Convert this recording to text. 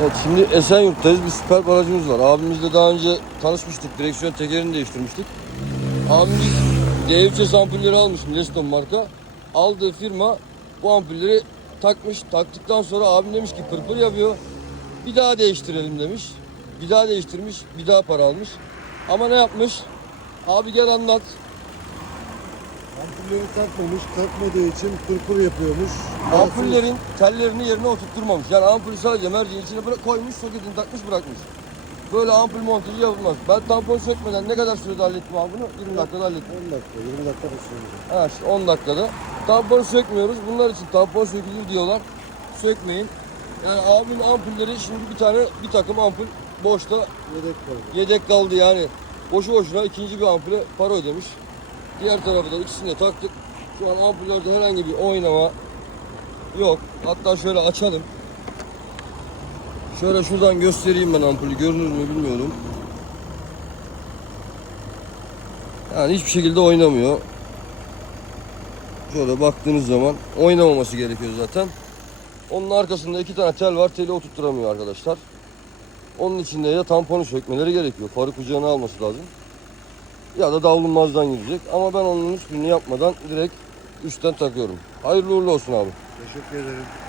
Evet şimdi Esenyurt'tayız. Bir süper barajımız var. Abimizle daha önce tanışmıştık. Direksiyon tekerini değiştirmiştik. Abimiz D3S ampulleri almış Mileston marka. Aldığı firma bu ampulleri takmış. Taktıktan sonra abim demiş ki pırpır yapıyor. Bir daha değiştirelim demiş. Bir daha değiştirmiş. Bir daha para almış. Ama ne yapmış? Abi gel anlat. Ampulleri takmamış, takmadığı için pırpır yapıyormuş. Ampullerin tellerini yerine oturtturmamış. Yani ampulü sadece merceğin içine bıra- koymuş, soketini takmış bırakmış. Böyle ampul montajı yapılmaz. Ben tampon sökmeden ne kadar sürede hallettim abi bunu? 20 dakikada hallettim. 10 dakika, 20 dakika düşünüyorum. Ha işte 10 dakikada. Tampon sökmüyoruz. Bunlar için tampon sökülür diyorlar. Sökmeyin. Yani abimin ampulleri şimdi bir tane bir takım ampul boşta Yedek kaldı. yedek kaldı yani. Boşu boşuna ikinci bir ampule para ödemiş. Diğer tarafı da ikisini de taktık. Şu an ampullerde herhangi bir oynama yok. Hatta şöyle açalım. Şöyle şuradan göstereyim ben ampulü. Görünür mü bilmiyorum. Yani hiçbir şekilde oynamıyor. Şöyle baktığınız zaman oynamaması gerekiyor zaten. Onun arkasında iki tane tel var. Teli oturtturamıyor arkadaşlar. Onun içinde ya tamponu sökmeleri gerekiyor. Farı kucağına alması lazım. Ya da davlumbazdan girecek. Ama ben onun üstünü yapmadan direkt üstten takıyorum. Hayırlı uğurlu olsun abi. Teşekkür ederim.